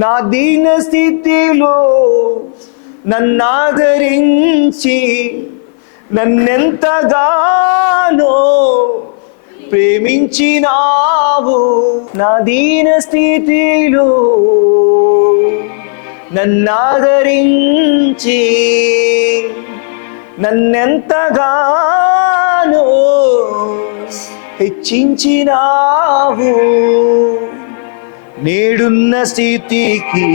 నా దీన స్థితిలో నన్నాదరించి నన్నెంతగానో ప్రేమించినావు. నా దీన స్థితిలో నన్నాదరించి నన్నెంతగానో హెచ్చించినావు. నేడున్న స్థితికి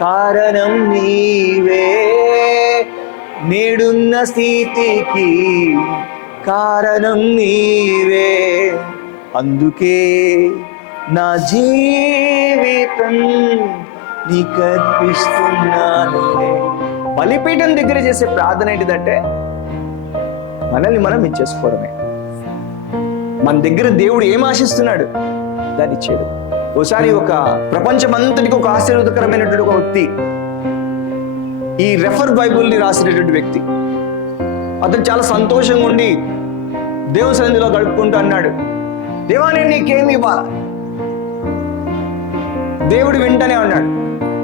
కారణం నీవే, నేడున్న స్థితికి కారణం నీవే. అందుకే నా జీవితం నీకర్పిస్తున్నాను. బలిపీఠం దగ్గర చేసే ప్రార్థన ఏంటిదంటే మనల్ని మనం ఇచ్చేసుకోవడమే. మన దగ్గర దేవుడు ఏం ఆశిస్తున్నాడు దాన్ని ఇచ్చాడు. ఒకసారి ఒక ప్రపంచమంతటికి ఒక ఆశీర్వాదకరమైనటువంటి ఒక వ్యక్తి, ఈ రెఫర్ బైబుల్ని రాసినటువంటి వ్యక్తి, అతను చాలా సంతోషంగా ఉండి దేవుని సన్నిధిలో గడుపుకుంటూ అన్నాడు, దేవా నేను నీకేమి ఇవ్వాలా? దేవుడు వింటనే ఉన్నాడు.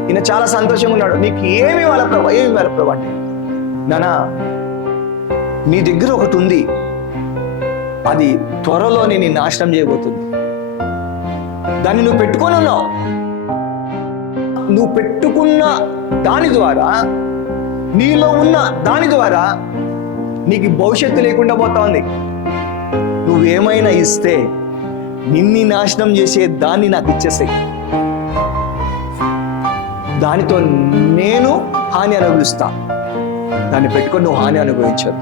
ఈయన చాలా సంతోషంగా ఉన్నాడు. నీకు ఏమి ఇవ్వాలి ప్రభా, ఏమి ఇవ్వాలి ప్రభా అంటే, నానా నీ దగ్గర ఒకటి ఉంది, అది త్వరలో నేను నాశనం చేయబోతుంది. దాన్ని నువ్వు పెట్టుకొని ఉన్నావు. నువ్వు పెట్టుకున్న దాని ద్వారా, నీలో ఉన్న దాని ద్వారా నీకు భవిష్యత్తు లేకుండా పోతా ఉంది. నువ్వేమైనా ఇస్తే నిన్ని నాశనం చేసే దాన్ని నాకు ఇచ్చేసాయి. దానితో నేను హాని అనుభవిస్తా. దాన్ని పెట్టుకొని నువ్వు హాని అనుభవించదు.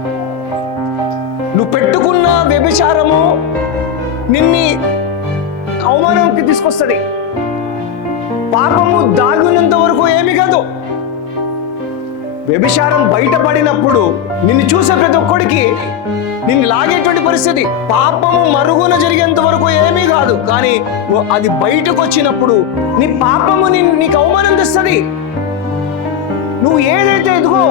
నువ్వు పెట్టుకున్న వ్యభిచారము నిన్ని అవమానంకి తీసుకొస్తుంది. పాపము దాగున్నంత వరకు ఏమి కాదు. వ్యభిచారం బయటపడినప్పుడు నిన్ను చూసే ప్రతి ఒక్కడికి నిన్ను లాగేటువంటి పరిస్థితి. పాపము మరుగున జరిగేంత వరకు ఏమీ కాదు, కానీ అది బయటకు వచ్చినప్పుడు నీ పాపము నీకు అవమానం తెస్తుంది. నువ్వు ఏదైతే ఎదుగో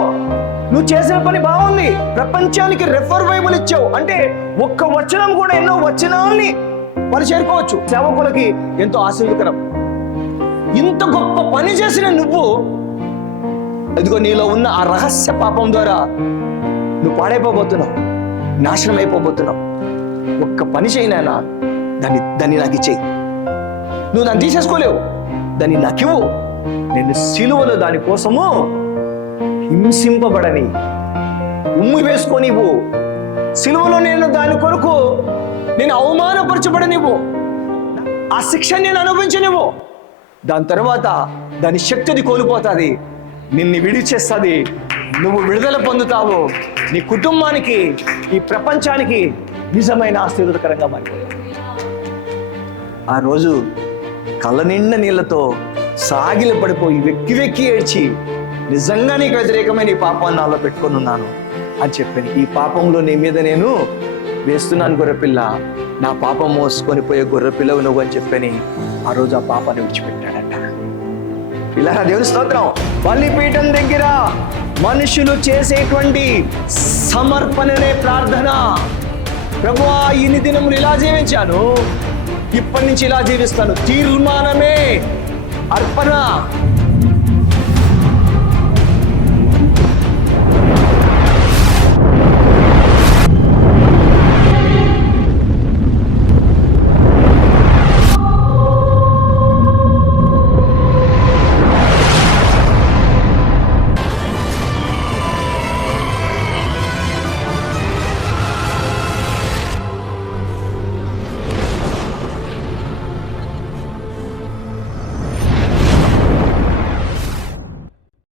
నువ్వు చేసిన పని బాగుంది, ప్రపంచానికి రెఫర్ బైబుల్ ఇచ్చావు అంటే ఒక్క వచనం కూడా ఎన్నో వచనాల్ని వాళ్ళు చేరుకోవచ్చు. సేవకులకి ఎంతో ఆశీర్వదకరం. ఇంత గొప్ప పని చేసిన నువ్వు అదిగో నీలో ఉన్న ఆ రహస్య పాపం ద్వారా నువ్వు పాడైపోబోతున్నావు, నాశనం అయిపోబోతున్నావు. ఒక్క పని చేయనైనా దాన్ని నాకు ఇచ్చేయి. నువ్వు దాన్ని తీసేసుకోలేవు, దాన్ని నాకివ్వు. నేను సిలువలో దానికోసము హింసింపబడని, ఉమ్మి వేసుకొనివ్వు. సిలువలో నేను దాని కొరకు నేను అవమానపరచబడనివ్వు. ఆ శిక్ష నేను అనుభవించనివ్వు. దాని తర్వాత దాని శక్తిని కోల్పోతుంది, నిన్ను విడిచేస్తుంది. నువ్వు విడుదల పొందుతావు. నీ కుటుంబానికి, ఈ ప్రపంచానికి నిజమైన ఆశీర్వాదకరంగా మారిపోతావు. ఆ రోజు కళ్ళ నిండా నీళ్లతో సాగిల పడిపోయి వెక్కి వెక్కి ఏడ్చి, నిజంగా నీకు వ్యతిరేకమైన ఈ పాపాన్ని నాలో పెట్టుకొని ఉన్నాను అని చెప్పాను. ఈ పాపంలో నీ మీద నేను వేస్తున్నాను గొర్రెపిల్ల, నా పాపం మోసుకొని పోయే గొర్రెపిల్లవు నువ్వు అని చెప్పని ఆ రోజు ఆ పాపాన్ని విడిచిపెట్టాడట. ఇలా దేవుని స్తోత్రం. బలిపీఠం దగ్గర మనుషులు చేసేటువంటి సమర్పణనే ప్రార్థన. ప్రభువా ఇన్ని దినములు ఇలా జీవించాను, ఇప్పటి నుంచి ఇలా జీవిస్తాను. తీర్మానమే అర్పణ.